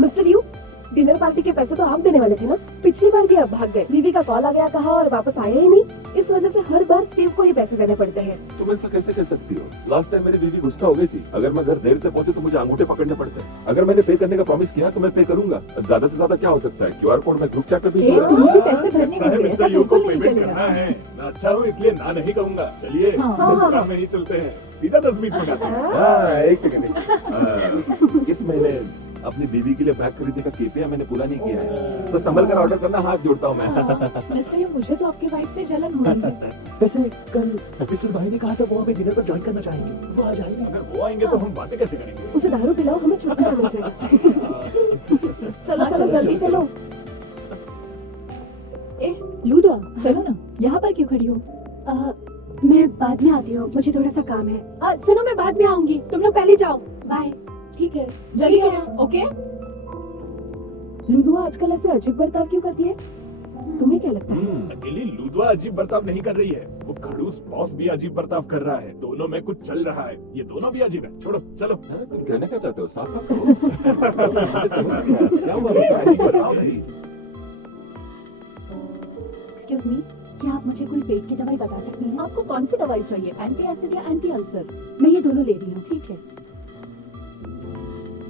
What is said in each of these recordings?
Mister you, dinner party के पैसे तो आप देने वाले थे ना? पिछली बार भी आप भाग गए, बीवी का कॉल आ गया कहा और वापस आया ही नहीं। इस वजह से हर बार स्टीव को ही पैसे देने पड़ते हैं। तुम ऐसा कैसे कह सकती हो? लास्ट टाइम मेरी बीवी गुस्सा हो गई थी। अगर मैं घर देर से पहुंचे तो मुझे अंगूठे पकड़ने पड़ते हैं। अगर मैंने पे करने का प्रॉमिस किया तो मैं पे करूंगा। ज्यादा से ज्यादा क्या हो सकता है? क्यूआर कोड में ग्रुप चैट पे भेज दूंगा। तुम्हें भी पैसे भरने होंगे, ऐसा बिल्कुल नहीं पेमेंट चलेगा। करना है। मैं अच्छा हूँ इसलिए ना नहीं कहूँगा। चलिए हाँ, सीधा हाँ, दुकान हाँ। में ही चलते हैं। सीधा 10-20 मंगाते हैं। हाँ, एक सेकंड। इस महीने अपनी बीवी के लिए बैग खरीदने का केपीआई मैंने पूरा नहीं किया है, तो संभल कर ऑर्डर करना, हाथ जोड़ता हूँ मैं। मिस्टर यू, मुझे तो आपके वाइफ से जलन हो रही है। वैसे कल मिस्टर भाई ने कहा था वो हमें डिनर पर ज्वाइन करना चाहेंगे, वो आज आएंगे। अगर वो आएंगे तो हम बातें कैसे करेंगे? उसे दारू पिलाओ, हमें छुटकारा मिल जाएगा। चलो चलो जल्दी चलो। लूदुआ, चलो ना, यहाँ पर क्यों खड़ी हो? मैं बाद में आती हूँ, मुझे थोड़ा सा काम है। सुनो, मैं बाद में आऊंगी, तुम लोग पहले जाओ। बाय। ठीक है, जल्दी ठीक है। आना, ओके? लूदुआ आजकल ऐसे अजीब बर्ताव क्यों करती है? तुम्हें क्या लगता है? अकेली लूदुआ अजीब बर्ताव नहीं कर रही है, वो खड़ूस बॉस भी अजीब बर्ताव कर रहा है। दोनों में कुछ चल रहा है। ये दोनों भी अजीब है। छोड़ो, चलो। हाँ, तुम कहने क्या चाहते हो? साफ साफ कहो। क्या हुआ बताओ भी। एक्सक्यूज मी, क्या आप मुझे कोई पेट की दवाई बता सकती हैं? आपको कौन सी दवाई चाहिए, एंटी एसिड या एंटी अल्सर? मैं ये दोनों ले रही हूँ। ठीक है।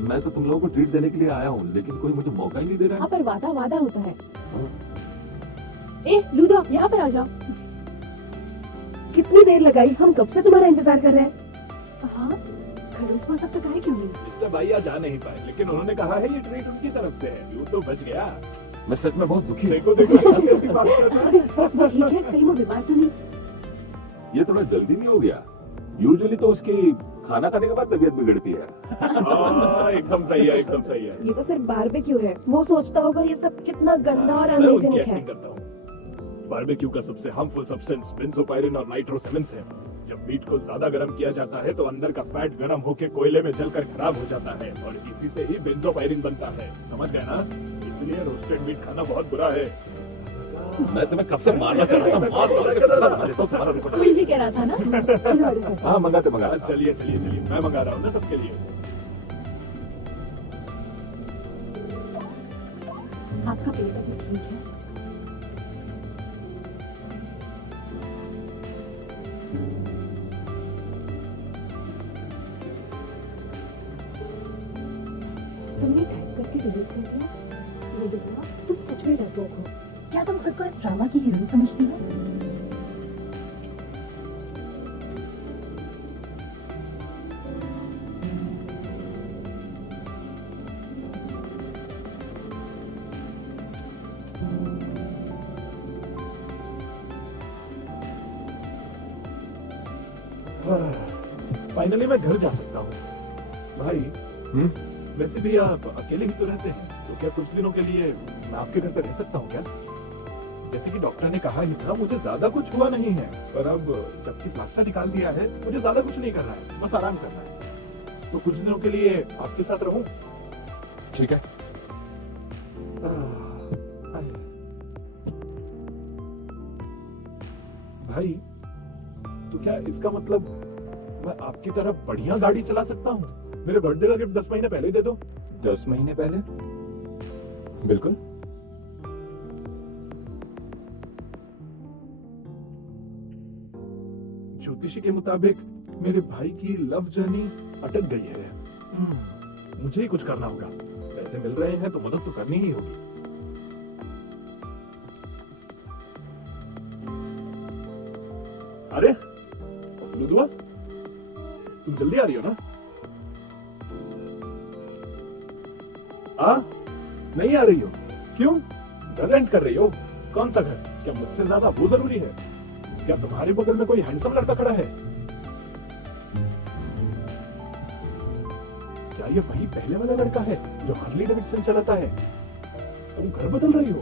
मैं तो तुम लोगों को ट्रीट देने के लिए आया हूँ, लेकिन कोई मुझे मौका ही नहीं दे रहा यहाँ है। पर वादा वादा होता है। हाँ। लूदुआ, यहाँ पर आ जाओ। कितनी देर लगाई, हम कब से तुम्हारा इंतजार कर रहे हैं। हाँ, खड़ूस मौसम तो काहे क्यों गई? मिस्टर भाई आज आ नहीं पाए, लेकिन उन्होंने कहा है ये ट्रीट उनकी तरफ से है। यू तो बच गया। मैं सच में बहुत दुखी हूँ। देखो देखो कैसी बात कर रहा है। वो ठीक है, कहीं वो बीमार तो नहीं? ये थोड़ा जल्दी नहीं हो गया? यूजुअली तो उसकी खाना खाने के बाद तबीयत बिगड़ती है। हाँ, एकदम सही है, एकदम सही है। ये तो सिर्फ बारबेक्यू है। वो सोचता होगा ये सब कितना गंदा और मैं उसकी अनहाइजीनिक है। एक्टिंग करता हूँ। बारबेक्यू का सबसे हार्मफुल सब्सटेंस बेंजोपायरिन और नाइट्रोसेमेंस है। जब मीट को ज्यादा गर्म किया जाता है तो अंदर का फैट गर्म होकर कोयले में जलकर खराब हो जाता है और इसी से ही बेंजोपायरिन बनता है। समझ गए ना? इसलिए रोस्टेड मीट खाना बहुत बुरा है। मैं तुम्हें कब से मारना चाह रहा था। मार तुम्हारा रुपया। कोई भी कह रहा था ना। चलो ऑर्डर करते हैं। हाँ, मंगाते हाँ, मंगाते। चलिए चलिए चलिए, मैं मंगा रहा हूँ ना सबके लिए। आपका पेट अभी ठीक है? तुमने टाइप करके डिलीट कर दिया? मुझे बोला, तुम सच में डरपोक हो। क्या तुम खुद को इस ड्रामा की हीरोइन समझती हो? फाइनली मैं घर जा सकता हूँ। भाई, वैसे भी आप अकेले ही तो रहते हैं, तो क्या कुछ दिनों के लिए मैं आपके घर पर रह सकता हूँ क्या? जैसे कि डॉक्टर ने कहा ही था, मुझे ज्यादा कुछ हुआ नहीं है, पर अब जबकि प्लास्टर निकाल दिया है, मुझे ज्यादा कुछ नहीं करना है, बस आराम करना है। तो कुछ दिनों के लिए आपके साथ रहूं? ठीक है। भाई, तो क्या इसका मतलब मैं आपकी तरह बढ़िया गाड़ी चला सकता हूँ? मेरे बर्थडे का गिफ्ट 10 महीने पहले ही दे दो। 10 महीने पहले? बिल्कुल। ज्योतिषी के मुताबिक मेरे भाई की लव जर्नी अटक गई है। मुझे ही कुछ करना होगा। पैसे मिल रहे हैं तो मदद तो करनी ही होगी। अरे लुदवा, तुम जल्दी आ रही हो ना? नहीं आ रही हो? क्यों? घर रेंट कर रही हो? कौन सा घर? क्या मुझसे ज्यादा वो जरूरी है? क्या तुम्हारे बगल में कोई हैंडसम लड़का खड़ा है? क्या ये वही पहले वाला लड़का है जो हार्ली डेविडसन चलाता है? तुम घर बदल रही हो?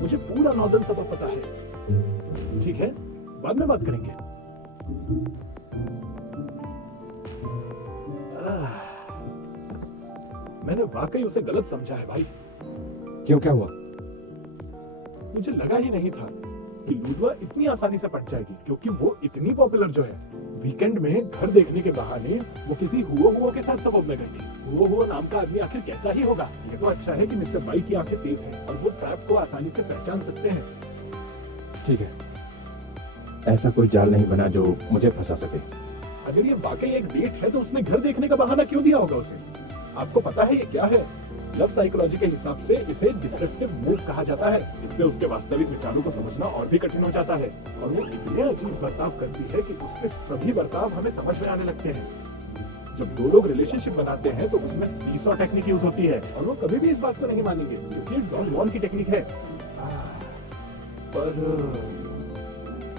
मुझे पूरा नॉर्दर्न सबब पता है। ठीक है, बाद में बात करेंगे। मैंने वाकई उसे गलत समझा है भाई। क्यों, क्या हुआ? मुझे लगा ही नहीं था कि लुदवा इतनी आसानी से पट जाएगी, क्योंकि वो इतनी पॉपुलर जो है। वीकेंड में घर देखने के बहाने वो किसी हुओ के साथ सबब में गई थी। हुओ नाम का आदमी आखिर कैसा ही होगा? ये तो अच्छा है कि मिस्टर बाई की आंखें तेज हैं और वो ट्रैप को आसानी से पहचान सकते हैं। ठीक है, ऐसा कोई जाल नहीं बना जो मुझे फंसा सके। अगर ये वाकई एक डेट है तो उसने घर देखने का बहाना क्यों दिया होगा उसे? आपको पता है ये क्या है? लव साइकोलॉजी के हिसाब से इसे डिसेप्टिव मूव कहा जाता है। इससे उसके वास्तविक विचारों को समझना और भी कठिन हो जाता है और वो इतने अजीब बर्ताव करती है कि उसके सभी बर्ताव हमें समझ में आने लगते हैं। जब दो लोग रिलेशनशिप बनाते हैं तो उसमें सीसॉ टेक्निक यूज होती है और वो कभी भी इस बात को नहीं मानेंगे क्योंकि डॉन वॉल की टेक्निक है। पर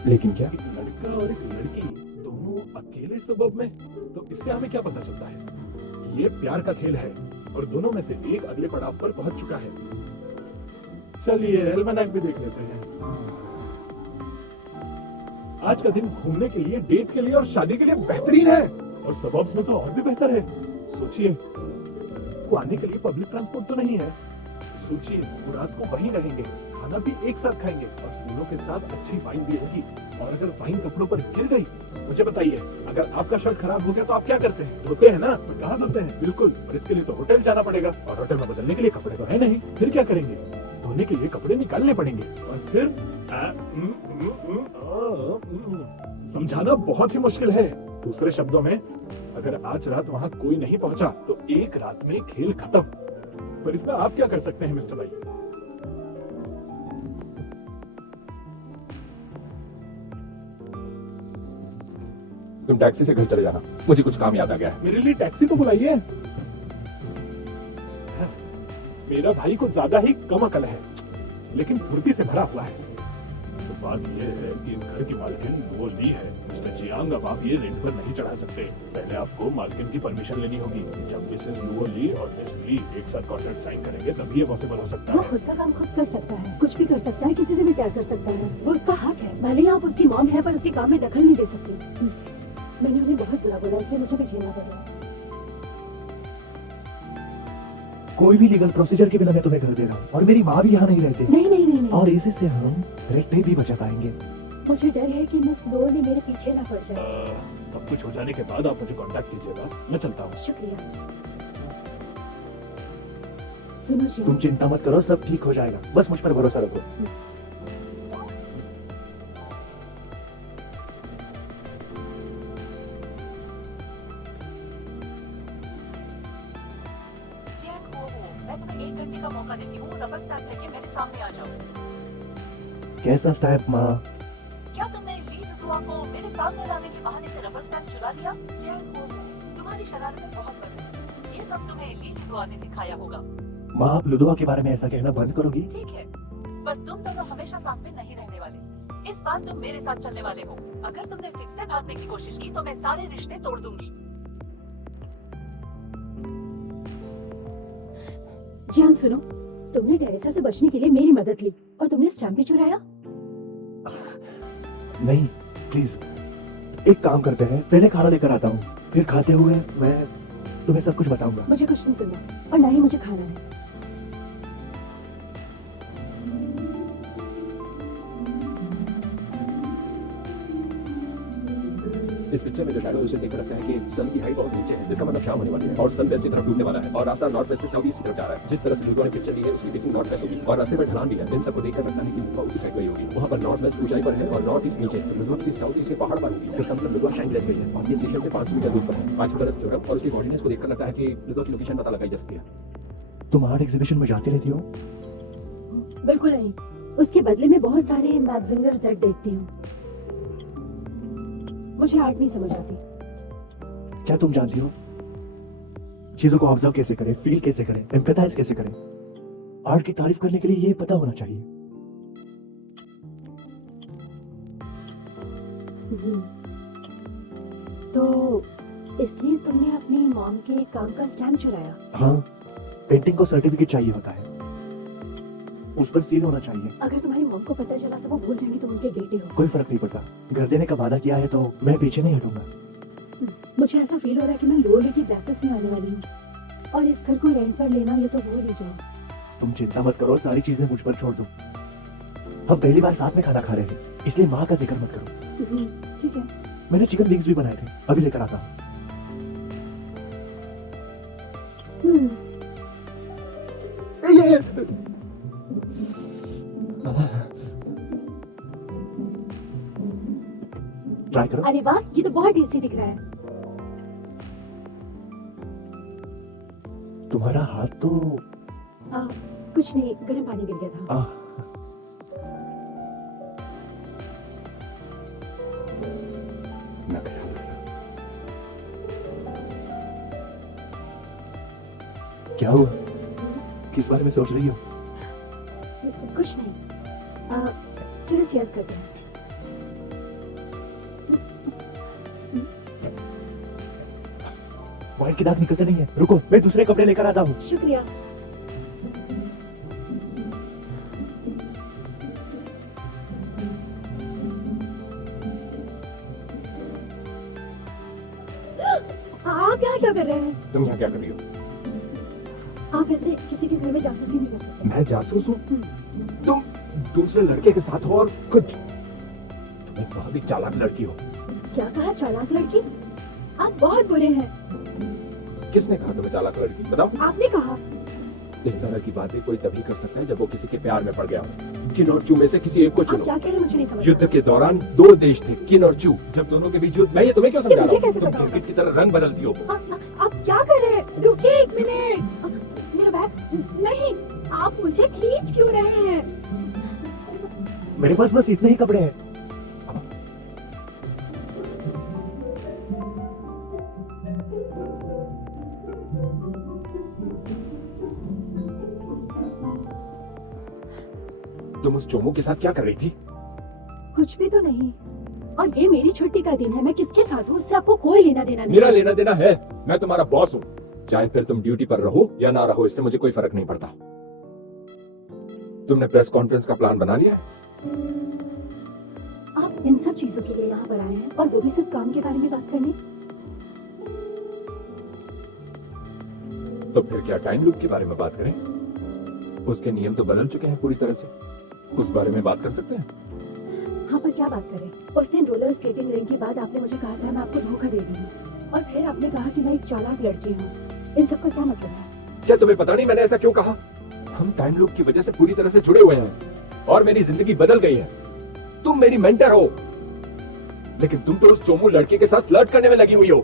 लेकिन क्या? एक लड़का और एक लड़की दोनों अकेले सबब में, तो इससे हमें क्या पता चलता है कि ये प्यार का खेल है और दोनों में से एक अगले पड़ाव पर पहुंच चुका है। चलिए एल्मैनाक भी देख लेते हैं। आज का दिन घूमने के लिए, डेट के लिए और शादी के लिए बेहतरीन है और सबब्स में तो और भी बेहतर है। सोचिए, वो आने के लिए पब्लिक ट्रांसपोर्ट तो नहीं है। सोचिए, वो रात को वहीं रहेंगे, खाना भी एक साथ खाएंगे और फूलों के साथ अच्छी वाइन भी होगी। और अगर वाइन कपड़ों पर गिर गई, मुझे बताइए, अगर आपका शर्ट खराब हो गया तो आप क्या करते हैं? धोते हैं ना? पर कहाँ धोते हैं? बिल्कुल, और इसके लिए तो होटल जाना पड़ेगा और होटल में बदलने के लिए कपड़े तो है नहीं। फिर क्या करेंगे? धोने के लिए कपड़े निकालने पड़ेंगे और फिर समझाना बहुत ही मुश्किल है। दूसरे शब्दों में, अगर आज रात वहां कोई नहीं पहुंचा तो एक रात में खेल खत्म। पर इसमें आप क्या कर सकते हैं मिस्टर भाई? तुम टैक्सी से घर चले जाना, मुझे कुछ काम याद आ गया है। मेरे लिए टैक्सी तो बुलाइए। मेरा भाई कुछ ज्यादा ही कम अकल है, लेकिन फुर्ती से भरा हुआ है। तो बात यह है कि इस घर की मालकिन वो ली है। मिस्टर जियांग, अब आप ये रेंट पर नहीं चढ़ा सकते। पहले आपको मालकिन की परमिशन लेनी होगी। जब मिसेस लुओ ली और मिस ली एक साथ कॉन्ट्रैक्ट साइन करेंगे तभी ये पॉसिबल हो सकता वो है। खुद का काम खुद कर सकता है, कुछ भी कर सकता है, किसी से भी प्यार कर सकता है। वो उसका हक है। भले ही आप उसकी मॉम है पर उसके काम में दखल नहीं दे सकती। मैंने उन्हें बहुत बुरा बोला, इसलिए मुझे भी झेलना पड़ रहा है। कोई भी लीगल प्रोसीजर के बिना मैं तुम्हें घर दे रहा हूँ और मेरी माँ भी यहाँ नहीं रहती। नहीं नहीं नहीं, नहीं। और इसी से हम रेड टेप भी बचा पाएंगे। मुझे डर है कि मिस लोरली मेरे पीछे ना पड़ जाए। सब कुछ हो जाने के बाद आप मुझे कांटेक्ट कीजिएगा। मैं चलता हूँ। शुक्रिया। सुनो जी, तुम चिंता मत करो, सब ठीक हो जाएगा, बस मुझ पर भरोसा रखो। मैं तुम्हें 1 घंटे का मौका देती हूँ। रबर स्टैम्प लेके मेरे सामने आ जाओ। कैसा स्टैम्प माँ? क्या तुमने ली लुदुआ को मेरे सामने लाने के बहाने से रबर स्टैम्प चुरा लिया? तुम्हारी शरारतें बहुत बड़ी। ये सब तुम्हें ली लुदुआ ने सिखाया होगा। माँ, आप लुदुआ के बारे में ऐसा कहना बंद करोगी? ठीक है, पर तुम दोनों हमेशा साथ में नहीं रहने वाले। इस बार तुम मेरे साथ चलने वाले हो। अगर तुमने फिर से भागने की कोशिश की तो मैं सारे रिश्ते तोड़ दूंगी। जियांग सुनो, तुमने टेरेसा से बचने के लिए मेरी मदद ली और तुमने स्टैम्प भी चुराया। नहीं, प्लीज एक काम करते हैं, पहले खाना लेकर आता हूँ, फिर खाते हुए मैं तुम्हें सब कुछ बताऊंगा। मुझे कुछ नहीं सुनना और ना ही मुझे खाना है। इस पिक्चर में जो शैडो है उसे देखकर लगता है कि सन की हाइट बहुत नीचे है, इसका मतलब शाम होने वाली है और सन वेस्ट की तरफ डूबने वाला है और रास्ता नॉर्थ वेस्ट से साउथ ईस्ट की तरफ जा रहा है। जिस तरह से लुडो ने पिक्चर ली है उसकी फेसिंग नॉर्थ वेस्ट होगी और रास्ते पर ढलान भी है। इन सबको देखकर लगता है कि लुडो उसी साइड गई होगी। वहाँ पर नॉर्थ वेस्ट ऊंचाई पर है और नॉर्थ ईस्ट नीचे, तो लुडो किसी साउथ ईस्ट के पहाड़ पर होगी। तो समझ लुडो शैंग्लेज गई है और ये स्टेशन से 500 मीटर दूर पर है। पाइथागोरस थ्योरम और उसके कोऑर्डिनेट्स को देखकर लगता है कि लुडो की लोकेशन पता लगाई जा सकती है। तुम आर्ट एग्जीबिशन में जाती रहती हो? बिल्कुल नहीं, उसके बदले में बहुत सारे मैगजिंगर जेड देखती हूँ। मुझे आर्ट नहीं समझ आती। क्या तुम जानती हो चीजों को ऑब्जर्व कैसे करें, फील कैसे करें, एम्पैथाइज कैसे करें? आर्ट की तारीफ करने के लिए ये पता होना चाहिए। तो इसलिए तुमने अपनी मॉम के काम का स्टैम्प चुराया? हाँ, पेंटिंग को सर्टिफिकेट चाहिए होता है, उस पर सील होना चाहिए। अगर तुम्हारी मॉम को पता चला तो वो भूल जाएंगी तुम उनके बेटे हो। कोई फर्क नहीं पड़ता, घर देने का वादा किया है तो मैं पीछे नहीं हटूंगा। मुझे ऐसा फील हो रहा है कि मैं लोअर की ब्लैकलिस्ट में आने वाली हूँ और इस घर को रेंट पर लेना ये तो भूल ही जाओ। तुम चिंता मत करो, सारी चीजें मुझ पर छोड़ दो। हम पहली बार साथ में खाना खा रहे हैं, इसलिए माँ का जिक्र मत करो। ठीक है। मैंने चिकन विंग्स भी बनाए थे, अभी लेकर आता हूँ। ट्राई करो। अरे वाह, ये तो बहुत टेस्टी दिख रहा है। तुम्हारा हाथ तो कुछ नहीं, गर्म पानी गिर गया था। क्या हुआ? किस बारे में सोच रही हो? कुछ नहीं। चलो चीयर्स करते हैं। वाइन के दाग निकलते नहीं है, रुको मैं दूसरे कपड़े लेकर आता हूँ। शुक्रिया। आप यहाँ क्या कर रहे हैं? तुम यहाँ क्या कर रही हो? आप ऐसे किसी के घर में जासूसी नहीं कर सकते। मैं जासूस हूँ? तुम दूसरे लड़के के साथ हो और कुछ, तुम एक बहुत ही चालाक लड़की हो। क्या कहा चालाक लड़की? आप बहुत बुरे हैं। किसने कहा तुम्हें चालाक लड़की? बताओ। आपने कहा। इस तरह की बातें कोई तभी कर सकता है जब वो किसी के प्यार में पड़ गया हो। किन और चू में से किसी एक को आप चुनो। क्या कह रहे हैं मुझे नहीं समझ युद्ध के दौरान दो देश थे, किन और चू। जब दोनों के बीच युद्ध, मैं ये तुम्हें क्यों समझा मुझे रहा हूँ? कैसे तुम पता होगा? क्रिकेट की तरह रंग बदलती हो। आप क्या कर रहे हैं? रुकिए एक मिनट। मेरा बैग नहीं, आप मुझे खींच क्यों रहे हैं? मेरे पास बस इतने ही कपड़े हैं। तुम उस चोमू के साथ क्या कर रही थी? कुछ भी तो नहीं। और ये मेरी छुट्टी का दिन है, मैं किसके साथ हूँ उससे आपको कोई लेना देना नहीं। मेरा लेना देना है, मैं तुम्हारा बॉस हूँ। चाहे फिर तुम ड्यूटी पर रहो या ना रहो, इससे मुझे कोई फर्क नहीं पड़ता। तुमने प्रेस कॉन्फ्रेंस का प्लान बना लिया है? आप इन सब चीजों के लिए यहाँ पर आए हैं और वो भी सब काम के बारे में बात करने? तो फिर क्या टाइम लूप के बारे में बात करें? उसके नियम तो बदल चुके हैं पूरी तरह से, उस बारे में बात कर सकते हैं। हाँ, पर क्या बात करें? उस दिन रोलर स्केटिंग रिंग के बाद आपने मुझे कहा था मैं आपको धोखा दे रही हूँ और फिर आपने कहा कि मैं एक चालाक लड़की हूँ। इन सब का क्या मतलब है? क्या तुम्हें पता नहीं मैंने ऐसा क्यों कहा? हम टाइम लूप की वजह से पूरी तरह से जुड़े हुए हैं और मेरी जिंदगी बदल गई है। तुम मेरी मेंटर हो, लेकिन तुम तो उस चोमू लड़के के साथ फ्लर्ट करने में लगी हुई हो।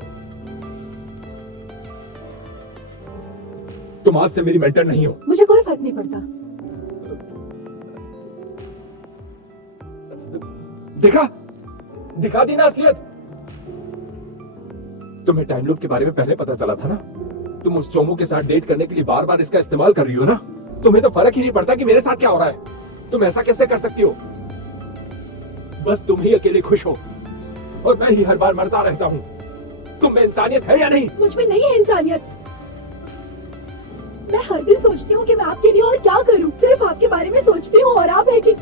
तुम आज से मेरी मेंटर नहीं हो। मुझे कोई फर्क नहीं पड़ता। दिखा दी ना असलियत। तुम्हें टाइम लूप के बारे में पहले पता चला था ना। तुम उस चोमू के साथ डेट करने के लिए बार बार इसका इस्तेमाल कर रही हो ना। तुम्हें तो फर्क ही नहीं पड़ता कि मेरे साथ क्या हो रहा है। तुम ऐसा कैसे कर सकती हो? बस तुम ही अकेले खुश हो और मैं ही हर बार मरता रहता हूं। तुम में इंसानियत है या नहीं? मुझ में नहीं है इंसानियत। मैं हर दिन सोचती हूँ कि मैं आपके लिए और क्या करूँ, सिर्फ आपके बारे में सोचती हूँ और आप है कि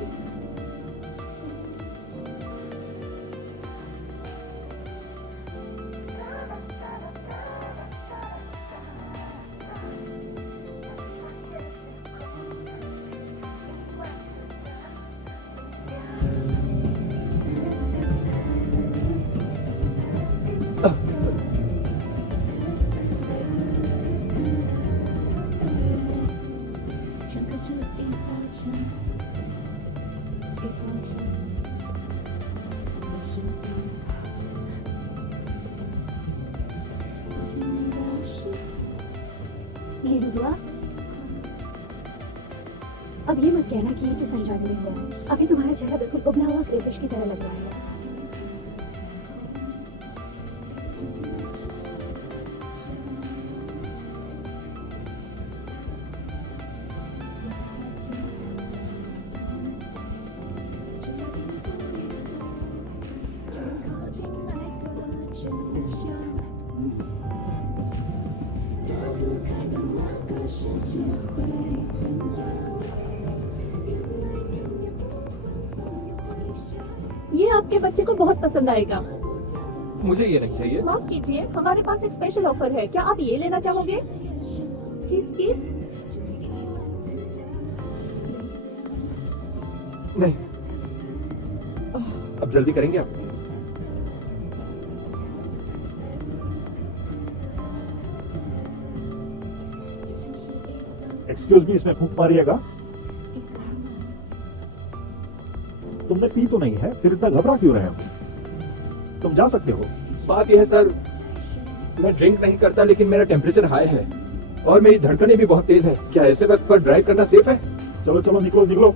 लीलू दुआ, अब ये मत कहना कि ये किस अनजाने में हुआ है। अभी तुम्हारा चेहरा बिल्कुल उबला हुआ क्रेफिश की तरह लग रहा है। ये आपके बच्चे को बहुत पसंद आएगा। मुझे ये नहीं चाहिए। माफ कीजिए, हमारे पास एक स्पेशल ऑफर है, क्या आप ये लेना चाहोगे? किस किस? नहीं, अब जल्दी करेंगे आप। एक्सक्यूज मी, इसमें फूंक मारिएगा। तुमने पी तो नहीं है, फिर इतना घबरा क्यों रहे हो? तुम जा सकते हो। बात यह है सर, मैं ड्रिंक नहीं करता लेकिन मेरा टेम्परेचर हाई है और मेरी धड़कनें भी बहुत तेज है। क्या ऐसे वक्त पर ड्राइव करना सेफ है? चलो चलो, निकलो निकलो।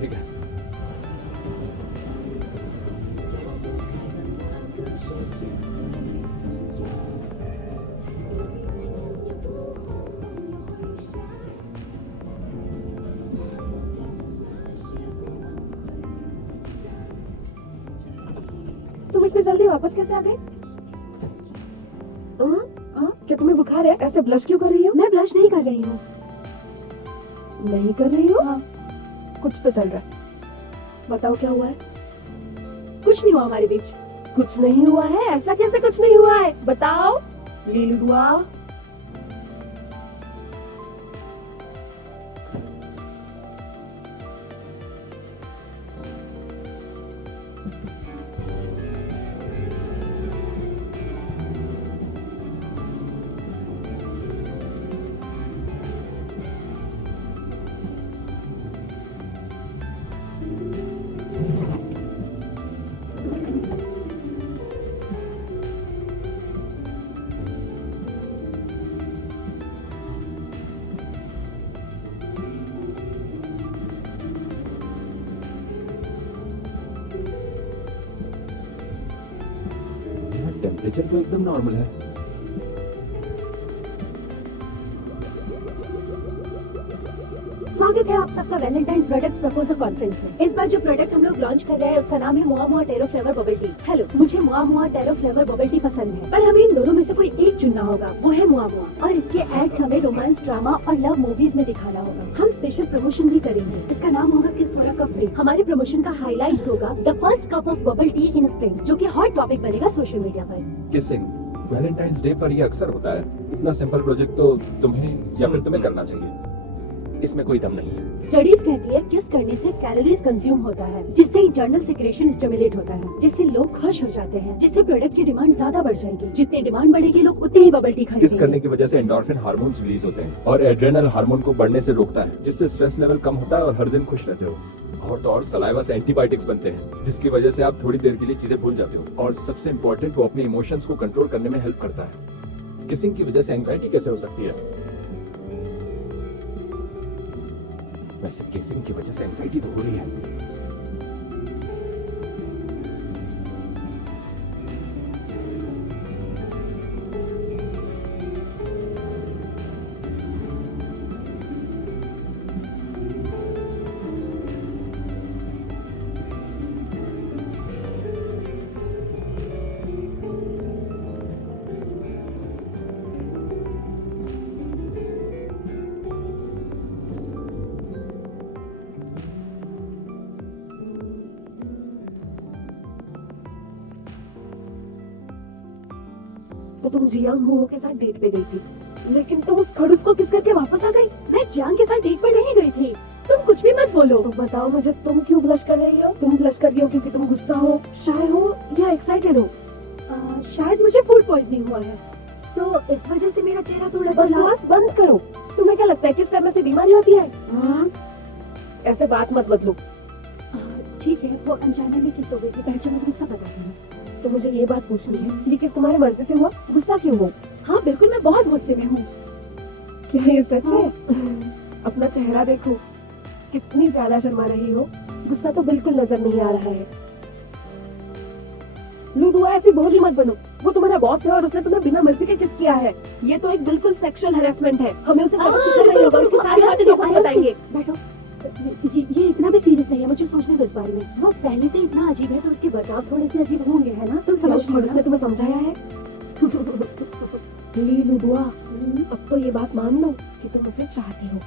ठीक है। तुम इतने जल्दी वापस कैसे आ गई? क्या तुम्हें बुखार है? ऐसे ब्लश क्यों कर रही हो? मैं ब्लश नहीं कर रही हूँ। नहीं कर रही हो? हाँ। कुछ तो चल रहा है। बताओ क्या हुआ है? कुछ नहीं हुआ हमारे बीच। कुछ नहीं हुआ है? ऐसा कैसे कुछ नहीं हुआ है? बताओ। लीलू दुआ, टेम्परेचर तो एकदम नॉर्मल है। स्वागत है आप सबका वैलेंटाइन प्रोडक्ट्स प्रपोजल कॉन्फ्रेंस में। इस बार जो प्रोडक्ट हम लोग लॉन्च कर रहे हैं उसका नाम है मुआ मुआ tarot flavour bubble tea. Hello, मुझे मुआ मुआ टेरो फ्लेवर बबल टी पसंद है, पर हमें इन दोनों में से कोई एक चुनना होगा, वो है मुआ मुआ। और इसके एड्स हमें रोमांस, ड्रामा और लव मूवीज में दिखाना होगा। हम स्पेशल प्रमोशन भी करेंगे, इसका नाम होगा किस फॉर अ कप फ्री। हमारे प्रमोशन का हाईलाइट्स होगा the first cup of bubble tea in spring, जो कि हॉट टॉपिक बनेगा सोशल मीडिया पर। किसिंग वैलेंटाइंस डे पर ये अक्सर होता है। इतना सिंपल प्रोजेक्ट तो तुम्हें या फिर तुम्हें करना चाहिए। इसमें कोई दम नहीं है। स्टडीज कहती है किस करने से कैलोरीज कंज्यूम होता है, जिससे इंटरनल सिक्रेशन स्टिमुलेट होता है, जिससे लोग खुश हो जाते हैं, जिससे प्रोडक्ट की डिमांड ज्यादा बढ़ जाएगी। जितनी डिमांड बढ़ेगी लोग उतनी ही बबल टी किस खरीदेंगे। करने की वजह से एंडोर्फिन हार्मोन्स रिलीज होते हैं और एड्रेनल हार्मोन को बढ़ने से रोकता है, जिससे स्ट्रेस लेवल कम होता है और हर दिन खुश रहते हो। और तो और सलाइवा से एंटीबायोटिक्स बनते हैं, जिसकी वजह से आप थोड़ी देर के लिए चीजें भूल जाते हो। और सबसे इम्पोर्टेंट, वो अपने इमोशंस को कंट्रोल करने में हेल्प करता है। किसिंग की वजह से एंजाइटी कैसे हो सकती है? वैसे किसिंग की वजह से एंजाइटी तो हो रही है। तो तुम जियांग हो के साथ डेट पे गई थी, लेकिन तुम उस खड़ूस को किस करके वापस आ गई? मैं जियांग के साथ डेट पर नहीं गई थी। तुम कुछ भी मत बोलो। तो बताओ मुझे, तुम क्यों ब्लश कर रही हो? तुम ब्लश कर रही हो क्योंकि तुम गुस्सा हो, शाय हो या एक्साइटेड हो? शायद मुझे फूड पॉइजनिंग हुआ है, तो इस वजह से मेरा चेहरा थोड़ा सा बकवास बंद करो। तुम्हें क्या लगता है किस करने से बीमारी होती है? ऐसे बात मत बदलो। ठीक है, वो अनजाने में किस हो गई थी, बैठ जाओ, मैं सब बताती हूँ। तो मुझे ये बात पूछनी है, ये किस तुम्हारे मर्जी से हुआ? गुस्सा क्यों हो? हाँ बिल्कुल, मैं बहुत गुस्से में हूँ। क्या ये सच है? अपना चेहरा देखो, कितनी ज्यादा शर्मा रही हो। गुस्सा तो बिल्कुल नजर नहीं आ रहा है। लूदुआ, ऐसी भोली मत बनो। वो तुम्हारा बॉस है और उसने तुम्हें बिना मर्जी के किस किया है। ये तो एक बिल्कुल सेक्सुअल हैरेसमेंट है। हमें उसे सबक सिखाना ही होगा। उसकी सारी बातें लोगों को बताएंगे। बैठो। ये इतना भी सीरियस नहीं है, मुझे सोचने दो इस बारे में। वो पहले से इतना अजीब है तो उसके बर्ताव थोड़े से अजीब होंगे, है ना? तुम समझ रही हो उसने तुम्हें समझाया है? ली लूदुआ, अब तो ये बात मान लो कि तुम उसे चाहती हो।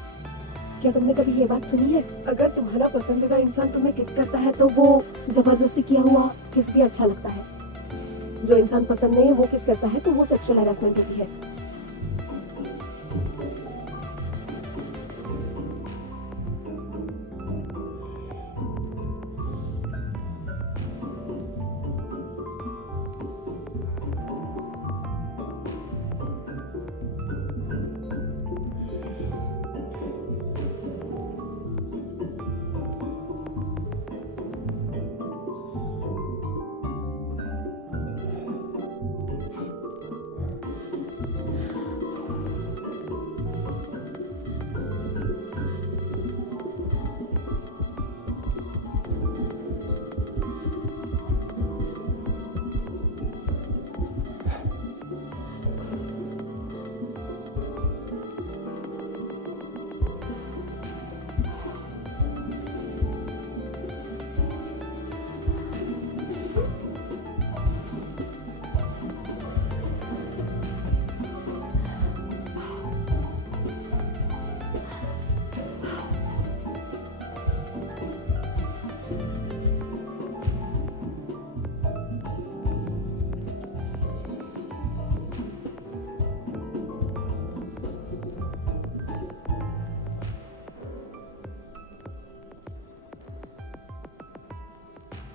क्या तुमने कभी ये बात सुनी है, अगर तुम्हारा पसंदीदा इंसान तुम्हें किस करता है तो वो जबरदस्ती किया हुआ किस भी अच्छा लगता है। जो इंसान पसंद नहीं है वो किस करता है तो वो सेक्सुअल हैरेसमेंट होती है।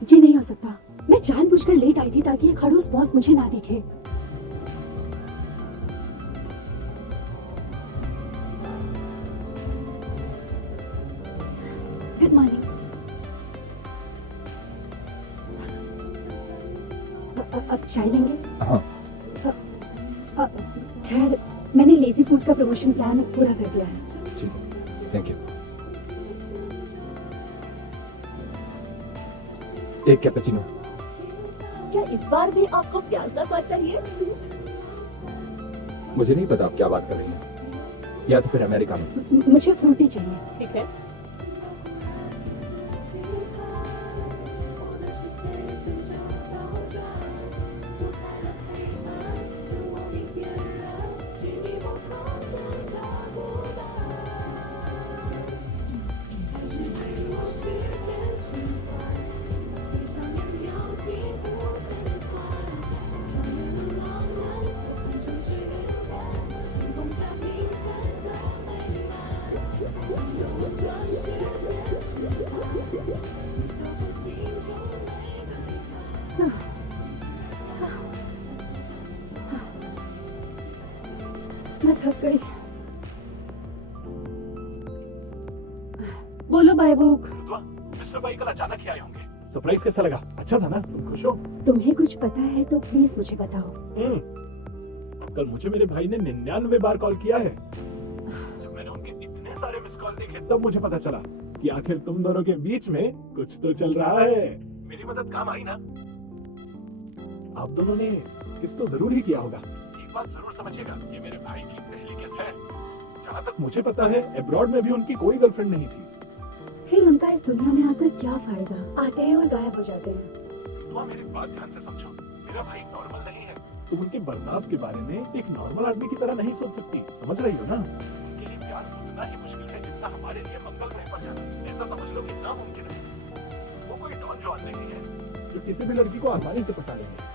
ये नहीं हो सकता। मैं जानबूझकर लेट आई थी ताकि ये खड़ूस बॉस मुझे ना दिखे। Good morning. अब चाय लेंगे? हाँ। खैर, मैंने लेजी फूड का प्रमोशन प्लान पूरा कर दिया है। ठीक, थैंक यू। एक कैपेचिनो। क्या इस बार भी आपको प्यार का स्वाद चाहिए? मुझे नहीं पता आप क्या बात कर रही हैं, या तो फिर अमेरिका में। मुझे फ्रूटी चाहिए। ठीक है। मैं थक गई। बोलो बाय बुक। मिस्टर भाई कल अचानक ही आए होंगे। सरप्राइज कैसा लगा? अच्छा था ना? तुम खुश हो? तुम्हें कुछ पता है तो प्लीज मुझे बताओ। कल मुझे मेरे भाई ने 99 बार कॉल किया है। जब मैंने उनके इतने सारे मिस कॉल देखे तब मुझे पता चला कि आखिर तुम दोनों के बीच में कुछ तो चल रहा है। मेरी मदद काम आई ना? आप दोनों ने किस तो जरूर ही किया होगा। एक बात जरूर समझिएगा, ये मेरे भाई की पहली किस है। जहाँ तक मुझे पता है अब्रॉड में भी उनकी कोई गर्लफ्रेंड नहीं थी। फिर उनका इस दुनिया में आकर क्या फायदा? आते हैं और गायब हो जाते हैं। तुम मेरी बात ध्यान से समझो, मेरा भाई नॉर्मल नहीं है। तुम उनके बर्ताव के बारे में एक नॉर्मल आदमी की तरह नहीं सोच सकती, समझ रही हो ना? उनके लिए प्यार उतना ही मुश्किल है जितना हमारे लिए मंगल ग्रह पर जाना। ऐसा समझ लो कि नामुमकिन है। वो कोई डॉन जॉन नहीं है जो किसी भी लड़की को आसानी से पटा लेंगे।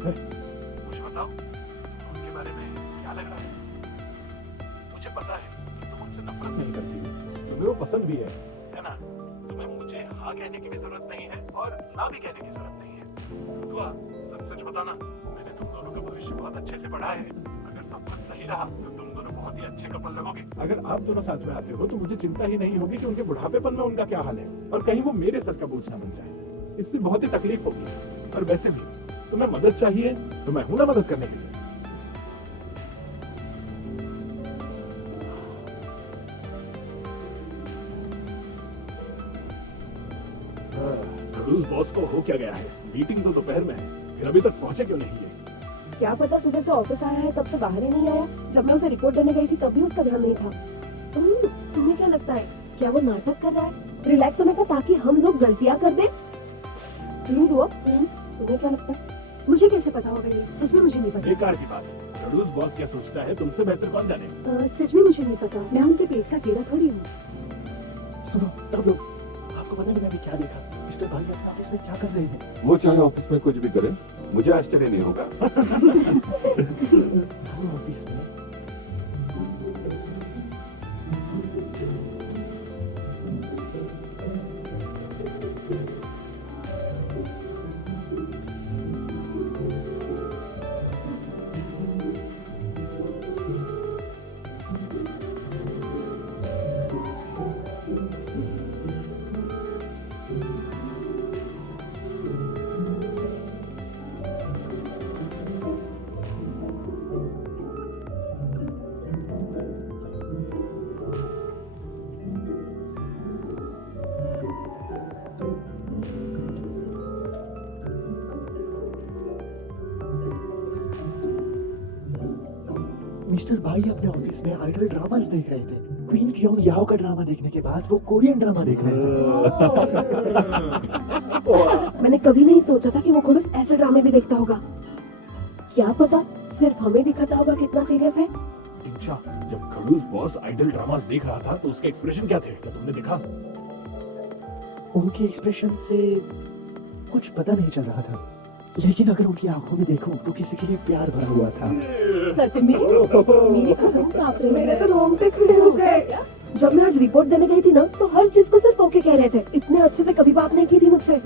मुझे बताओ उनके बारे में क्या लग रहा है? मुझे पता है कि तुम उनसे नफरत नहीं करती हो, तुम्हें वो पसंद भी है ना? तुम्हें मुझे हाँ कहने की भी जरूरत नहीं है और ना भी कहने की जरूरत नहीं है। दुआ, सच सच बताना, मैंने तुम दोनों का भविष्य बहुत अच्छे से पढ़ा है। अगर सब कुछ सही रहा तो तुम दोनों बहुत ही अच्छे कपल लगोगे। अगर आप दोनों साथ में आते हो तो मुझे चिंता ही नहीं होगी कि उनके बुढ़ापेपन में उनका क्या हाल है और कहीं वो मेरे सर का बोझ ना बन जाए। इससे बहुत ही तकलीफ होगी। और वैसे भी तुम्हें मदद चाहिए तो मैं हूं ना मदद करने के लिए। खड़ूस बॉस को हो क्या गया है? मीटिंग तो दोपहर में है, फिर अभी तक पहुंचे क्यों नहीं है? क्या पता सुबह से ऑफिस आया है तब से बाहर ही नहीं आया। जब मैं उसे रिपोर्ट देने गई थी तब भी उसका ध्यान नहीं था। तुम्हें क्या लगता है, क्या वो नाटक कर रहा है रिलैक्स होने का ताकि हम लोग गलतियां कर दे? तुम्हें क्या लगता है? मुझे कैसे पता होगा ये? सच में मुझे नहीं पता। बेकार की बात। खड़ूस बॉस क्या सोचता है तुमसे बेहतर कौन जाने? सच में मुझे नहीं पता। मैं उनके पेट का कीड़ा थोड़ी हूँ। सुनो सब लोग, आपको पता है मैंने अभी क्या देखा? मिस्टर भाई अपने ऑफिस में क्या कर रहे हैं? वो चाहे ऑफिस में कुछ भी करे, मुझे आश्चर्य नहीं होगा। वो ऑफिस में मिस्टर भाई अपने ऑफिस में आइडल ड्रामास देख रहे थे। क्वीन कियोंग याओ का ड्रामा देखने के बाद वो कोरियन ड्रामा देख रहे थे। मैंने कभी नहीं सोचा था कि वो खड़ूस ऐसे ड्रामे भी देखता होगा। क्या पता सिर्फ हमें दिखाता होगा कितना सीरियस है। इंशा, जब खड़ूस बॉस आइडल ड्रामास देख रहा था तो उसके एक्सप्रेशन क्या थे? क्या तुमने देखा? उनके एक्सप्रेशन से कुछ पता नहीं चल रहा था, लेकिन अगर उनकी आंखों में देखूं तो किसी के लिए प्यार भरा हुआ था। सच में? मेरे तो रूह कांप रहे हैं। मेरे तो रोंगटे खड़े हो गए। जब मैं आज रिपोर्ट देने गई थी ना तो हर चीज को सिर्फ ओके कह रहे थे। इतने अच्छे से कभी बात नहीं की थी मुझसे।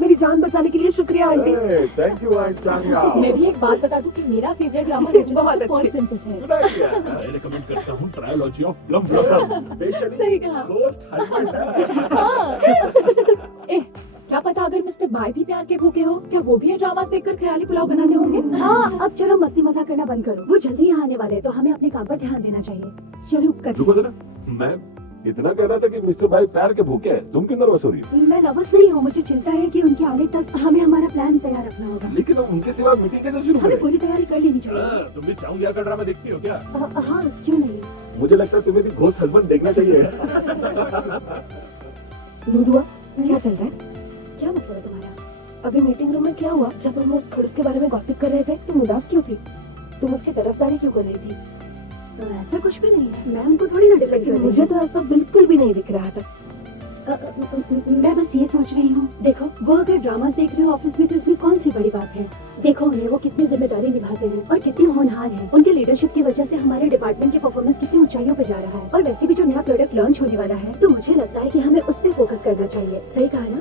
मेरी जान बचाने के लिए शुक्रिया आंटी। थैंक यू आंट चांगा। मैं भी एक बात बता दूं कि मेरा फेवरेट ड्रामा बहुत अच्छे। प्रिंसेस है। मैं रिकमेंड करता हूँ ट्रायोलॉजी ऑफ प्लम ब्लॉसम्स। सही कहा। Ghost husband. हाँ। क्या पता अगर मिस्टर बाय भी प्यार के भूखे हो, क्या वो भी ये ड्रामास देखकर ख्याली पुलाव बनाते होंगे? हाँ, अब चलो मस्ती मजाक करना बंद करो। वो जल्दी यहाँ आने वाले हैं, तो हमें अपने काम पर ध्यान देना चाहिए। चलो करते रुको हैं। जरा, मैं इतना कह रहा था कि मिस्टर भाई प्यार के भूखे हैं, तुम क्यों नर्वस हो रही हो? मैं नर्वस नहीं हूँ, मुझे चिंता है कि उनके आने तक हमें हमारा प्लान तैयार रखना होगा। लेकिन हम उनके सिवा मीटिंग कैसे शुरू हमें करें? पूरी तैयारी कर लेनी चाहिए। तुम भी चाऊंगा का ड्रामा देखती हो क्या? हाँ, क्यों नहीं? मुझे लगता है तुम्हें भी घोस्ट हस्बैंड देखना चाहिए। लूदुआ, क्या चल रहा है? क्या मतलब है तुम्हारा? अभी मीटिंग रूम में क्या हुआ? जब हम उस खड़ूस के बारे में गॉसिप कर रहे थे तुम उदास क्यों थी? तुम उसकी तरफदारी क्यों कर रही थी? ऐसा कुछ भी नहीं है, मैं उनको थोड़ी ना डिफेंड कर लेकिन रही हूँ। मुझे तो ऐसा बिल्कुल भी नहीं दिख रहा था। मैं बस ये सोच रही हूँ, देखो वो अगर ड्रामास देख रहे हो ऑफिस में तो इसमें कौन सी बड़ी बात है। देखो उन्हें, वो कितनी जिम्मेदारी निभाते हैं और कितने होनहार हैं। उनके लीडरशिप की वजह से हमारे डिपार्टमेंट की परफॉर्मेंस कितनी ऊंचाइयों पे जा रहा है। और वैसे भी जो नया प्रोडक्ट लॉन्च होने वाला है, तो मुझे लगता है कि हमें उस पर फोकस करना चाहिए। सही कहा ना?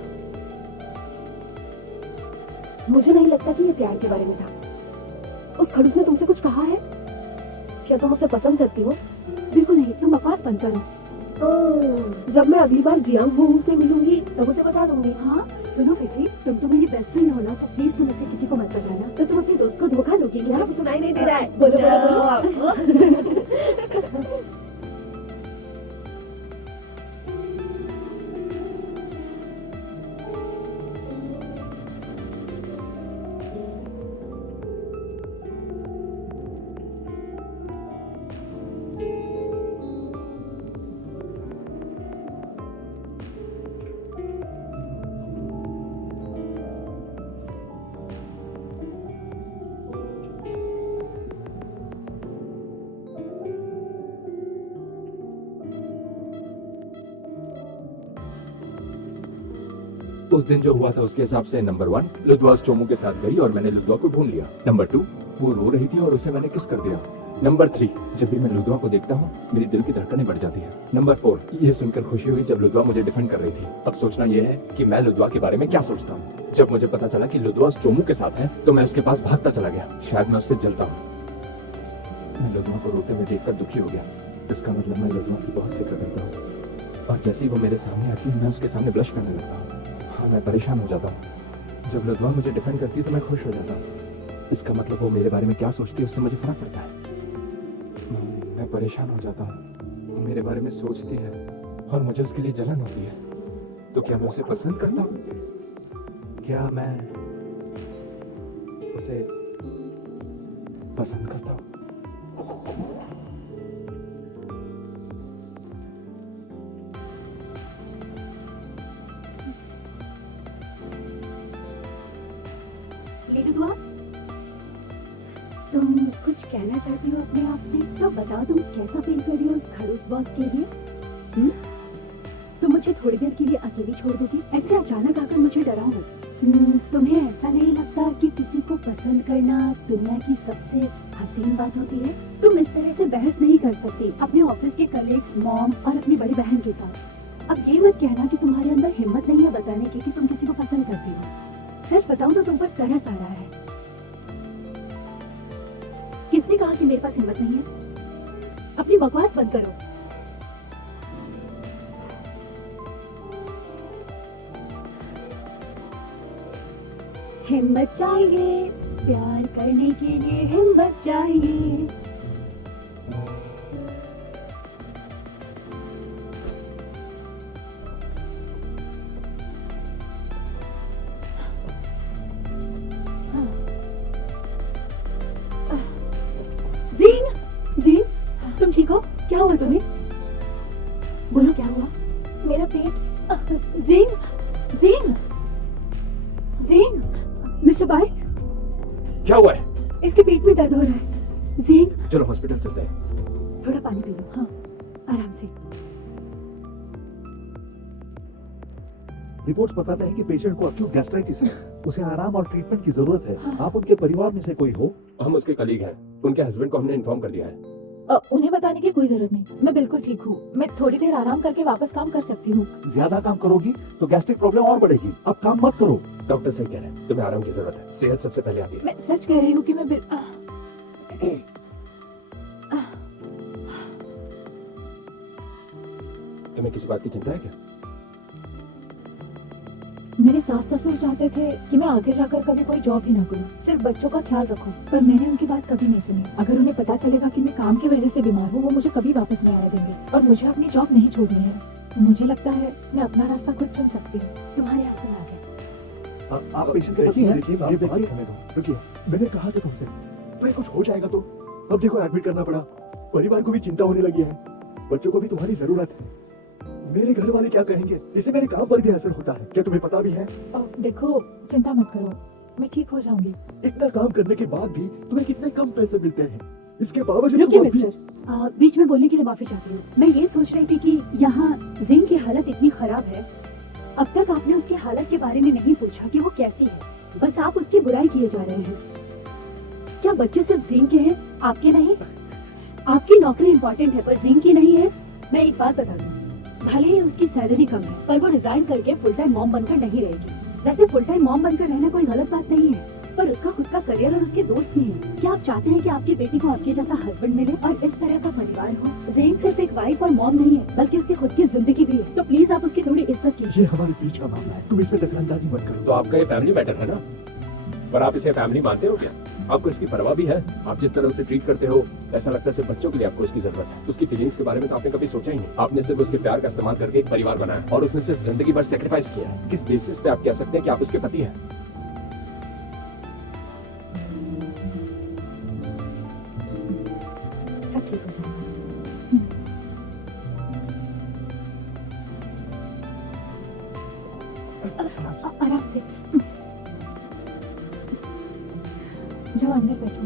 मुझे नहीं लगता कि ये प्यार के बारे में था। उस खड़ूस ने तुमसे कुछ कहा है? क्या तुम उसे पसंद करती हो? बिल्कुल नहीं, तुम बकवास बंद करो। जब मैं अगली बार जियांग हू से मिलूंगी तब उसे बता दूंगी। हाँ सुनो फिफी, तुम तो मेरी बेस्ट फ्रेंड हो ना, तो प्लीज तुम इसे किसी को मत बताना। तो तुम अपने दोस्त को धोखा दोगी क्या? कुछ सुनाई नहीं दे रहा है। बोलो बोलो बोलो। उस दिन जो हुआ था उसके हिसाब से नंबर 1, लुदवा उस चोमू के साथ गई और मैंने लुदवा को ढूंढ लिया। नंबर 2, वो रो रही थी और उसे मैंने किस कर दिया। नंबर 3, जब भी मैं लुदवा को देखता हूँ मेरी दिल की धड़कनें बढ़ जाती है। नंबर 4, ये सुनकर खुशी हुई जब लुदवा मुझे डिफेंड कर रही थी। अब सोचना ये है कि मैं लुदवा के बारे में क्या सोचता हूँ। जब मुझे पता चला कि लुदवा उस चोमू के साथ है तो मैं उसके पास भागता चला गया। शायद मैं उससे जलता हूँ। मैं लुदवा को रोते हुए देखकर दुखी हो गया। इसका मतलब मैं लुदवा की बहुत फिक्र करता हूँ और जैसे ही वो मेरे सामने आती है मैं उसके सामने ब्लश करने लगता हूँ। हाँ, मैं परेशान हो जाता हूँ। जब लुदवा मुझे डिफेंड करती है तो मैं खुश हो जाता हूँ। इसका मतलब वो मेरे बारे में क्या सोचती है उससे मुझे फर्क पड़ता है। मैं परेशान हो जाता हूँ। वो मेरे बारे में सोचती है और मुझे उसके लिए जलन होती है। तो क्या मैं उसे पसंद करता हूँ? क्या मैं उसे पसंद करता हूँ? लीडू दुआ, तुम कुछ कहना चाहती हो अपने आप से? तो बताओ तुम कैसा फील कर रही हो उस खड़ूस बॉस के लिए? तुम मुझे थोड़ी देर के लिए अकेली छोड़ दोगी? ऐसे अचानक आकर मुझे डराओ मत। तुम्हें ऐसा नहीं लगता कि किसी को पसंद करना दुनिया की सबसे हसीन बात होती है? तुम इस तरह से बहस नहीं कर सकती अपने ऑफिस के कलीग्स, मॉम और अपनी बड़ी बहन के साथ। अब ये मत कहना कि तुम्हारे अंदर हिम्मत नहीं है बताने की कि तुम किसी को पसंद करती हो। सच बताऊं तो तुम पर तरस आ रहा है। किसने कहा कि मेरे पास हिम्मत नहीं है? अपनी बकवास बंद करो। हिम्मत चाहिए, प्यार करने के लिए हिम्मत चाहिए। जीन, जीन, तुम ठीक हो? क्या हुआ तुम्हें? बोलो क्या हुआ? मेरा पेट। जीन, जीन, जीन, मिस्टर बाय, क्या हुआ है? इसके पेट में दर्द हो रहा है। जीन, चलो हॉस्पिटल चलते हैं। थोड़ा पानी पी लो। हाँ, आराम से। रिपोर्ट्स बताते हैं कि पेशेंट को अक्यूट गैस्ट्राइटिस है, उसे आराम और ट्रीटमेंट की जरूरत है। आप उनके परिवार में से कोई हो? हम उसके कलीग हैं। उनके हस्बैंड को हमने इन्फॉर्म कर दिया है। उन्हें बताने की कोई जरूरत नहीं, मैं बिल्कुल ठीक हूँ। मैं थोड़ी देर आराम करके वापस काम कर सकती हूँ। ज्यादा काम करोगी तो गैस्ट्रिक प्रॉब्लम और बढ़ेगी। अब काम मत करो। डॉक्टर सही कह रहे हैं, तुम्हें आराम की जरूरत है। सेहत सबसे पहले आती है। मैं सच कह रही हूँ कि मैं तुम्हें किसी बात की चिंता है क्या? मेरे सास ससुर चाहते थे कि मैं आगे जाकर कभी कोई जॉब ही ना करूं, सिर्फ बच्चों का ख्याल रखूं, पर मैंने उनकी बात कभी नहीं सुनी। अगर उन्हें पता चलेगा कि मैं काम की वजह से बीमार हूं, वो मुझे कभी वापस नहीं आने देंगे और मुझे अपनी जॉब नहीं छोड़नी है। मुझे लगता है मैं अपना रास्ता खुद चुन सकती हूँ। तुम्हारे हस्बैंड आ गए। आप पेशेंट के पति हैं? देखिए, आप मुझे बात देखिए। करने दो। रुकिए, मैंने कहा था तुमसे भाई कुछ हो जाएगा तो। अब देखो एडमिट करना पड़ा, परिवार को भी चिंता होने लगी है, बच्चों को भी तुम्हारी जरूरत है। मेरे घर वाले क्या कहेंगे? इससे मेरे काम पर भी असर होता है, क्या तुम्हें पता भी है? देखो, चिंता मत करो, मैं ठीक हो जाऊंगी। इतना काम करने के बाद भी तुम्हें कितने कम पैसे मिलते हैं, इसके बावजूद रुकिए तुम अभी- मिस्टर, बीच में बोलने के लिए माफी चाहती हूँ। मैं ये सोच रही थी कि यहाँ जीन की हालत इतनी खराब है, अब तक आपने उसकी हालत के बारे में नहीं पूछा कि वो कैसी है। बस आप उसकी बुराई किए जा रहे हैं। क्या बच्चे सिर्फ जीन के हैं, आपके नहीं? आपकी नौकरी इम्पोर्टेंट है पर जीन की नहीं है। मैं एक बात बता दूं, भले ही उसकी सैलरी कम है पर वो रिजाइन करके फुल टाइम मॉम बनकर नहीं रहेगी। वैसे फुल टाइम मॉम बनकर रहना कोई गलत बात नहीं है, पर उसका खुद का करियर और उसके दोस्त भी हैं। क्या आप चाहते हैं कि आपकी बेटी को आपके जैसा हस्बैंड मिले और इस तरह का परिवार हो? ज़ेन सिर्फ एक वाइफ और मॉम नहीं है, बल्कि उसकी खुद की जिंदगी भी है। तो प्लीज आप उसकी थोड़ी इज्जत कीजिए। ये हमारे बीच का मामला है, तुम इसमें दखलंदाजी मत करो। तो आपका ये फैमिली मैटर है ना, पर आप इसे फैमिली मानते हो क्या? आपको इसकी परवाह भी है? आप जिस तरह उसे ट्रीट करते हो, ऐसा लगता है सिर्फ बच्चों के लिए आपको इसकी जरूरत है। उसकी फीलिंग्स के बारे में तो आपने कभी सोचा ही नहीं। आपने सिर्फ उसके प्यार का इस्तेमाल करके एक परिवार बनाया और उसने सिर्फ जिंदगी भर सेक्रीफाइस किया है। किस बेसिस पे आप कह सकते हैं कि आप उसके पति हैं? सब ठीक हो जाएगा। आराम से जाओ अंदर बैठो।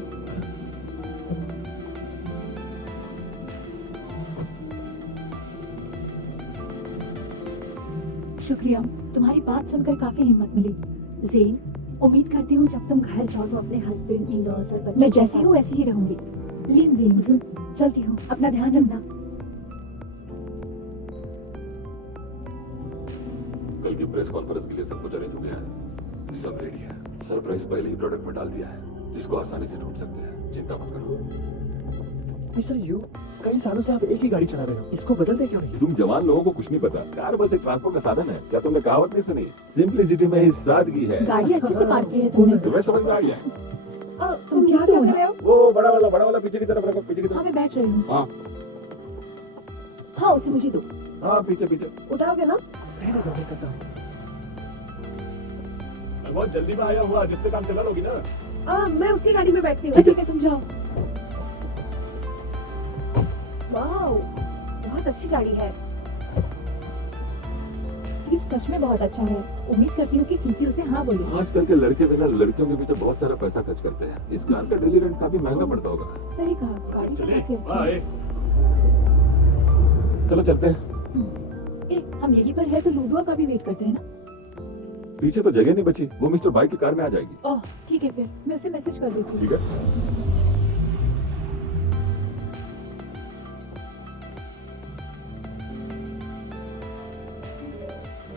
शुक्रिया, तुम्हारी बात सुनकर काफी हिम्मत मिली। ज़ेन, उम्मीद करती हूँ जब तुम घर जाओ तो अपने हस्बैंड, इन लॉज और बच्चों मैं के जैसी साथ- हूँ वैसी ही रहूंगी। लिंजी, चलती हूँ। अपना ध्यान रखना। कल की प्रेस कॉन्फ्रेंस के लिए सब कुछ अरेंज हो गया है, सब रेडी है। सरप्राइज पहले ही प्रोडक्ट में डाल दिया है, जिसको आसानी से ढूंढ सकते हैं। चिंता मत करो। मिस्टर यू, कई सालों से आप एक ही गाड़ी चला रहे हो, इसको बदलते क्यों नहीं? तुम जवान लोगों को कुछ नहीं पता, कार बस एक ट्रांसपोर्ट का साधन है। क्या तुमने कहावत नहीं सुनी, सिंपलिसिटी में ही सादगी है। गाड़ी अच्छे से पार्क की है तुमने। तुम्हें समझ में आ गया? तुम क्या तो कर रहे हो? वो बड़ा वाला पीछे की तरफ रखो, पीछे की हाँ, तरफ। मैं बैठ रही हूँ। हाँ हाँ, उसे मुझे दो। हाँ, पीछे पीछे। उठाओगे ना? रहने दो, मैं करता हूँ। मैं बहुत जल्दी में आया हुआ, जिससे काम चला लोगी ना। मैं उसकी गाड़ी में बैठती हूँ। ठीक है तुम जाओ। वाओ, बहुत अच्छी गाड़ी है। स्टीव सच में बहुत अच्छा है। उम्मीद करती हूँ कि फीफी उसे हाँ बोले। आजकल के लड़के भी ना लड़कियों के पीछे बहुत सारा पैसा खर्च करते हैं। इस कार का डेली रेंट काफी महंगा पड़ता होगा। सही कहा, गाड़ी तो चले काफी अच्छी बाय। है। चलो चलते हैं। हम यहीं पर है तो लूडुआ का भी वेट करते हैं ना। पीछे तो जगह नहीं बची, वो मिस्टर बाइक की कार में आ जाएगी। ओह ठीक है, फिर मैं उसे मैसेज कर देती हूँ। ठीक है।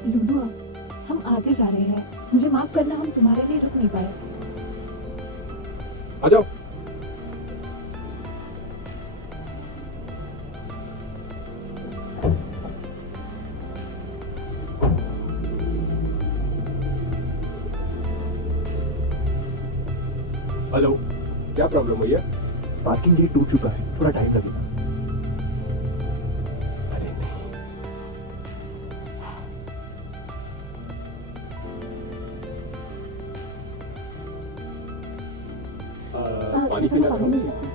लूडुआ, हम आगे जा रहे हैं। मुझे माफ करना, हम तुम्हारे लिए रुक नहीं पाए। आ जाओ। हेलो, क्या प्रॉब्लम हुई है? पार्किंग गेट टूट चुका है, थोड़ा टाइम लगेगा। अरे नहीं। पानी क्या पीना पानी मिल चाहोगे? सकता है?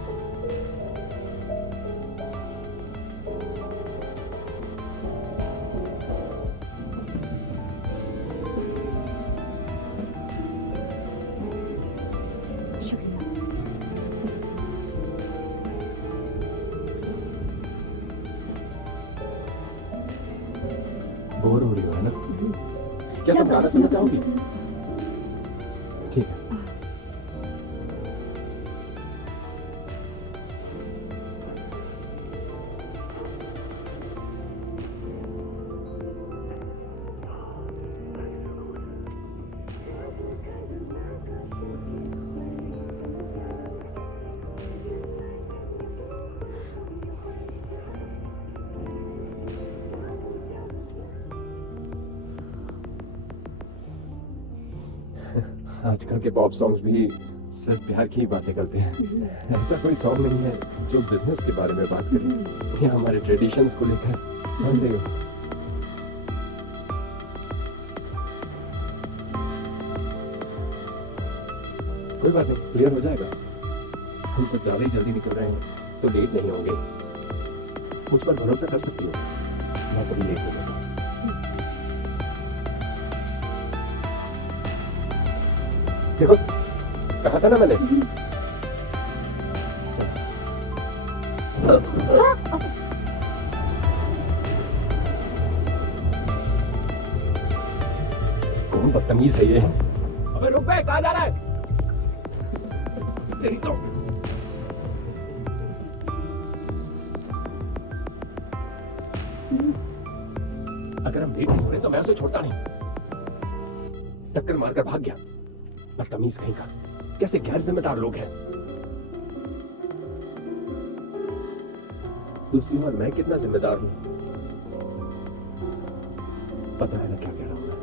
शुक्रिया। बोर हो रही हो है ना? क्या तुम गाना सुनना चाहोगी? ठीक है। आजकल के पॉप सॉन्ग्स भी सिर्फ प्यार की ही बातें करते हैं। ऐसा कोई सॉन्ग नहीं है जो बिजनेस के बारे में बात करे या हमारे ट्रेडिशंस को लेकर। समझ रही हो? कोई बात नहीं, क्लियर हो जाएगा। हम कुछ ज्यादा ही जल्दी निकल रहे हैं तो लेट नहीं होंगे। मुझ पर भरोसा कर सकती हो, मैं कभी लेट नहीं होगा। देखो, कहा था ना मैंने। कौन बदतमीज है ये? अबे रुक बे, कहाँ जा रहा है? तेरी तो अगर हम लेट नहीं हो रहे तो मैं उसे छोड़ता नहीं। टक्कर मारकर भाग गया। बदतमीज कहीं का। कैसे गैर जिम्मेदार लोग हैं। दूसरी ओर मैं कितना जिम्मेदार हूं, पता है ना क्या कह रहा हूं मैं?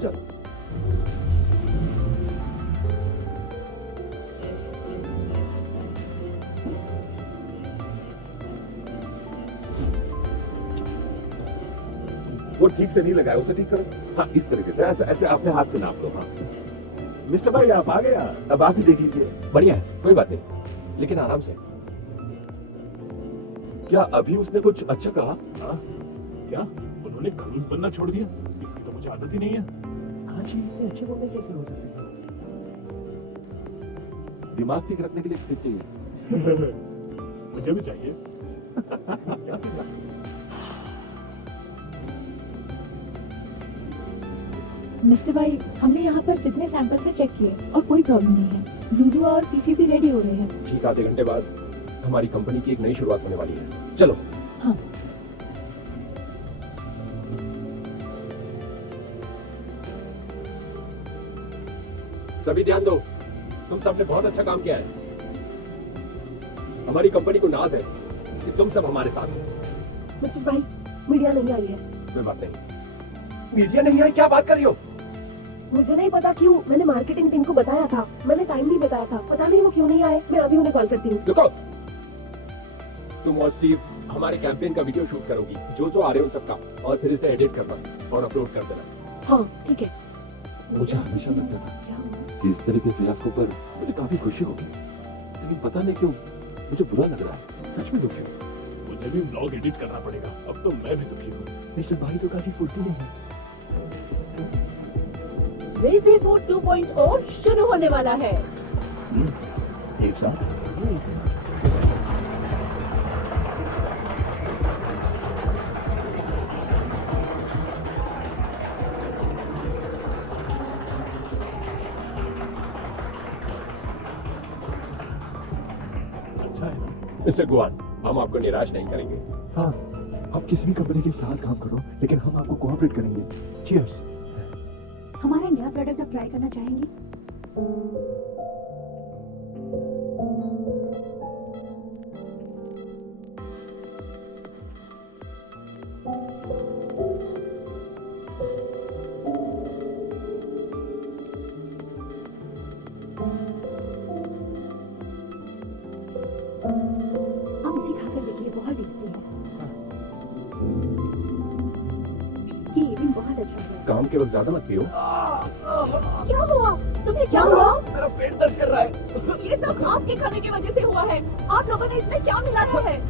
चलो। वो ठीक से नहीं लगाया, उसे ठीक करो। हाँ, इस तरीके से, ऐसे ऐसे अपने हाथ से नाप लो। हाँ मिस्टर भाई, आप आ गए। अब आप ही देख लीजिए। बढ़िया है, कोई बात नहीं, लेकिन आराम से। क्या अभी उसने कुछ अच्छा कहा? हाँ? क्या उन्होंने खड़ूस बनना छोड़ दिया? इसकी तो मुझे आदत ही नहीं है। आज ही इतने अच्छे बोलने कैसे हो सकते हैं? दिमाग ठीक रखने के लिए एक सिप चाहिए। मुझे भी चाहिए। मिस्टर भाई, हमने यहाँ पर जितने सैंपल से चेक किए और कोई प्रॉब्लम नहीं है। लूडुआ और फीफी भी रेडी हो रहे हैं। ठीक आधे घंटे बाद हमारी कंपनी की एक नई शुरुआत होने वाली है। चलो। हाँ। सभी ध्यान दो, तुम सबने बहुत अच्छा काम किया है। हमारी कंपनी को नाज है कि तुम सब हमारे साथ हो। मिस्टर भाई, मीडिया नहीं आई है। कोई बात नहीं। मीडिया नहीं आई? क्या बात कर रही हो? मुझे नहीं पता क्यों। मैंने मार्केटिंग टीम को बताया था, मैंने टाइम भी बताया था। पता नहीं वो क्यों नहीं आए। मैं अभी उन्हें कॉल करती हूँ। रुको, तुम और स्टीव हमारी कैंपेन का वीडियो शूट करोगी, जो जो आ रहे हो उन सबका, और फिर इसे एडिट करना और अपलोड कर देना। हाँ ठीक है। मुझे हमेशा लगता था क्या हुआ? कि इस तरह के प्रयासों पर मुझे काफी खुशी होगी, लेकिन पता नहीं क्यों मुझे बुरा लग रहा है। सच में दुखी हूँ। मुझे भी व्लॉग एडिट करना पड़ेगा, अब तो मैं भी दुखी हूँ। मिस्टर भाई तो काफी फुर्तीले हैं। लेजी फूड 2.0 शुरू होने वाला है। एक साथ अच्छा है ना? मिस्टर गुआन, हम आपको निराश नहीं करेंगे। हाँ, आप किसी भी कंपनी के साथ काम करो, लेकिन हम आपको कोऑपरेट करेंगे। चीयर्स। हमारा नया प्रोडक्ट आप ट्राई करना चाहेंगे? आप इसे खाकर देखिए, बहुत टेस्टी है। ये इवेंट बहुत अच्छा है। काम के वक्त ज्यादा मत पियो। क्या हुआ? तुम्हें क्या हुआ? मेरा पेट दर्द कर रहा है। ये सब आपके खाने की वजह से हुआ है। आप लोगों ने इसमें क्या मिलाया है?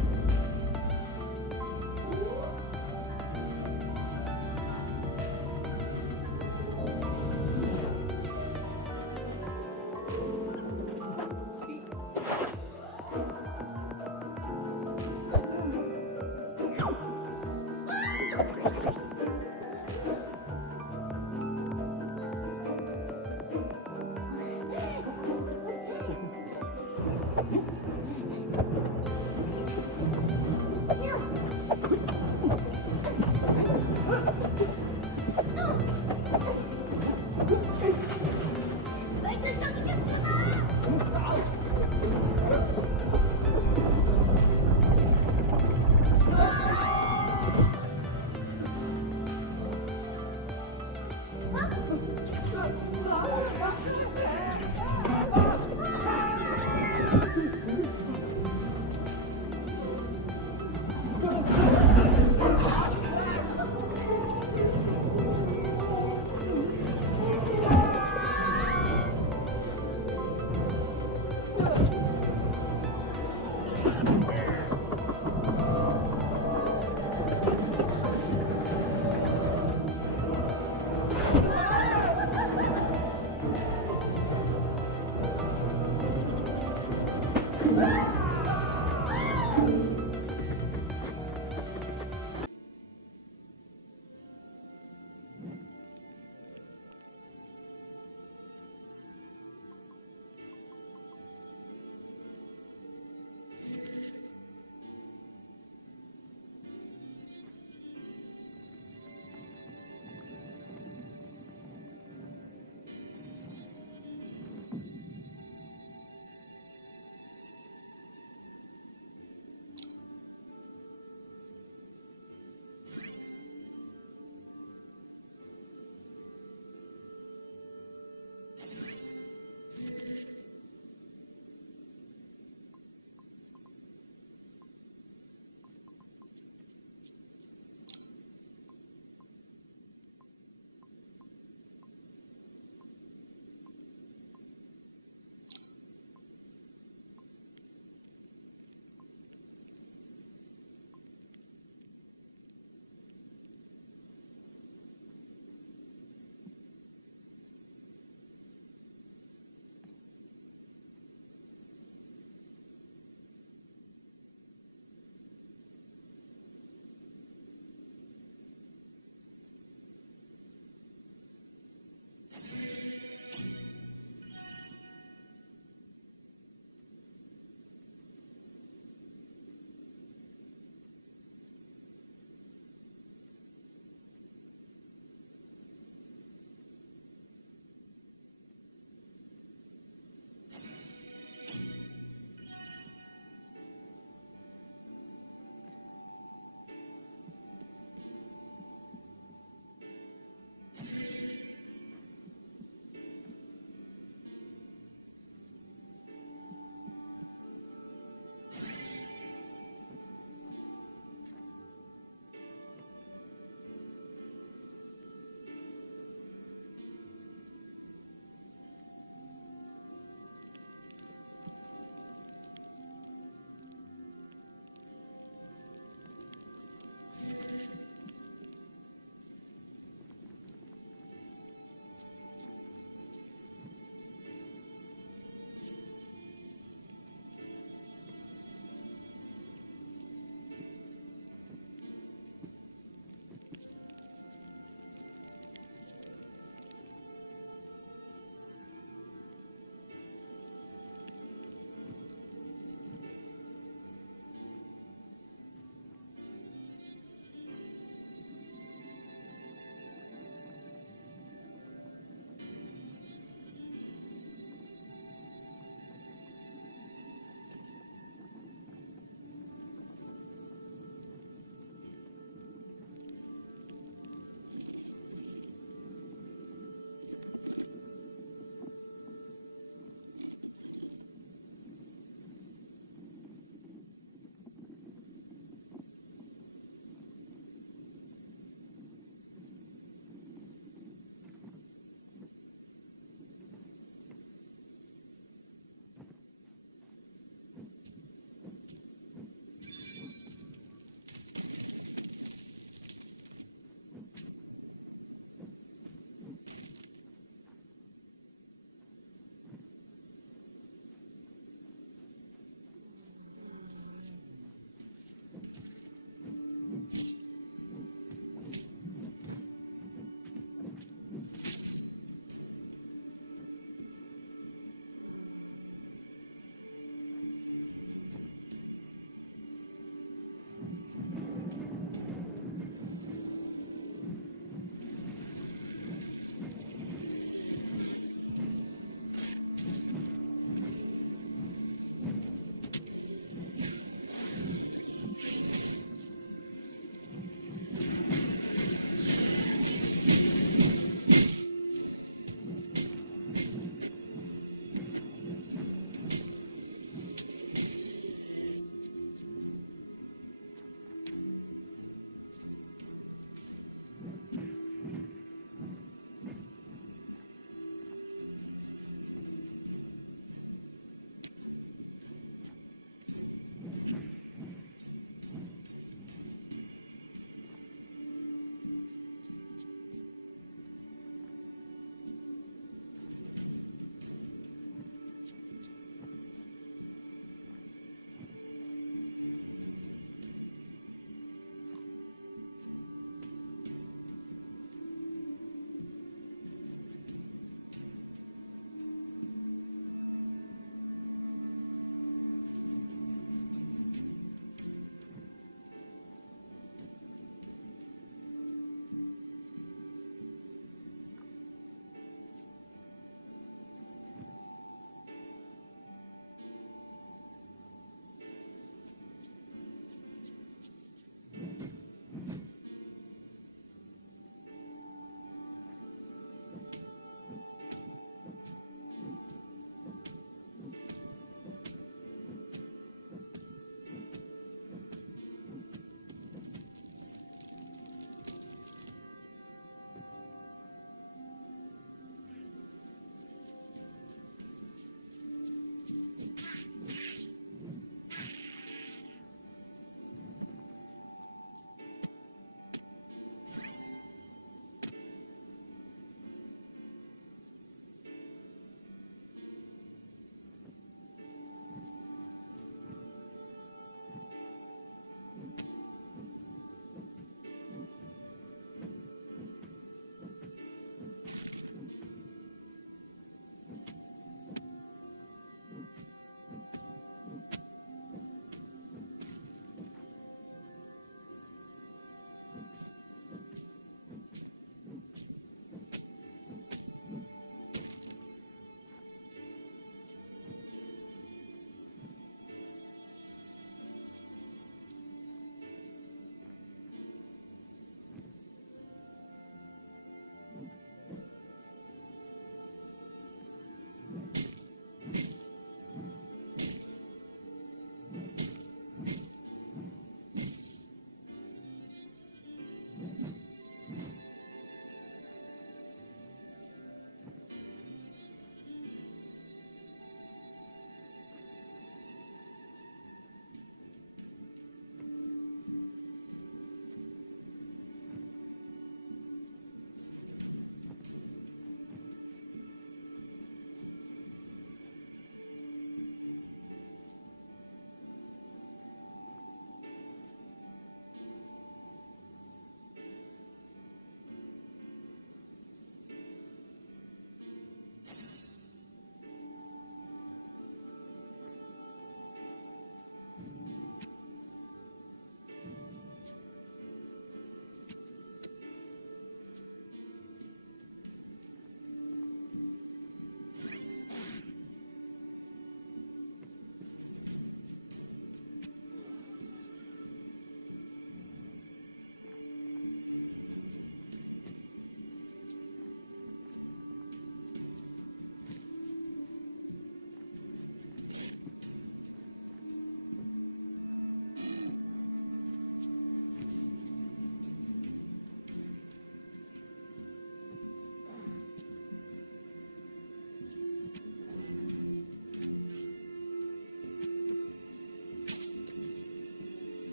来这小子去死吧！